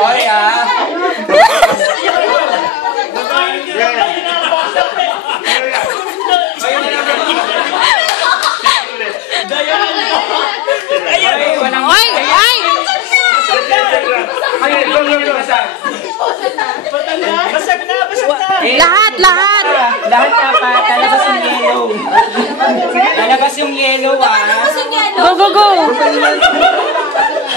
Hoy ah. Hoy, walang... Ay! Ay! Ay, go, go, go. Basag. Basag na, basag na. Eh, Lahat, lahat! Lahat dapat, lalabas yung yellow. Lalabas yung yellow ah. Go, go, go! Lalabas yung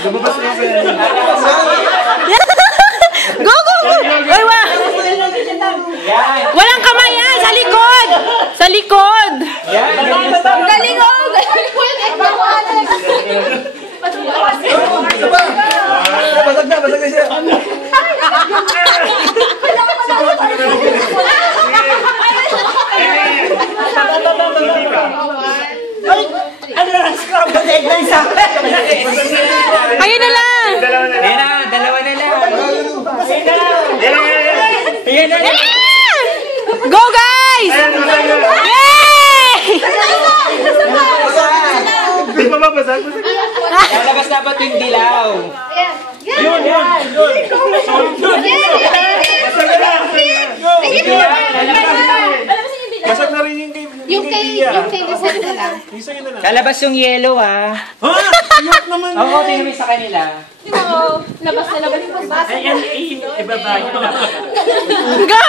Go, go, go! Ay, wa! Walang kamay yan! Sa likod! Sa likod! Yan. ganyan style. Galing, oh! Basag na, basag na siya. Na, na isa. Ayun na lang! Yan na, dalawa na lang. Yan na lang. Go, guys! Yay! Di pa mabasag? Basag. Lalabas dapat yung dilaw. Yun, yun, yun. Basag na. Basag na rin yung Giselle na lang. Yun. Lalabas yung yellow ah. Ha? Iyok naman. Oo, tingnan mo sa kanila. Labas na labas. Ayan, ibaba nyo. Go!